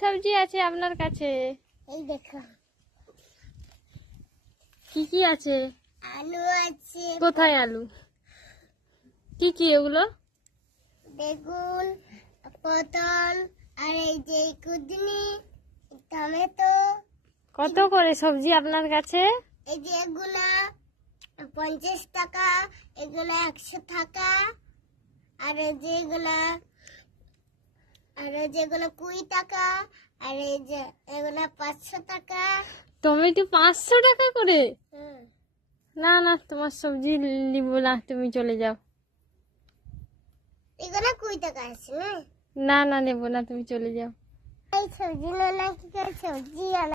সবজি আছে আপনার কাছে? এই দেখো কি কি আছে? আলু আছে, কোথায় আলু? কি কি এগুলো? বেগুন, পটল, আর এই যে কুদনি, টমেটো। কত করে সবজি আপনার কাছে? এই যে এগুলা 50 টাকা, এগুলা 100 টাকা, আর এই যেগুলা 20 টাকা, আর এই যে এগুলা 500 টাকা। টমেটো 500 টাকা করে? হুম। না না, তোমার সবজি নিব না, তুমি চলে যাও। এগুলা 20 টাকা আছে না? না না, নেব না, তুমি চলে যাও। এই সবজি না কি করে সবজি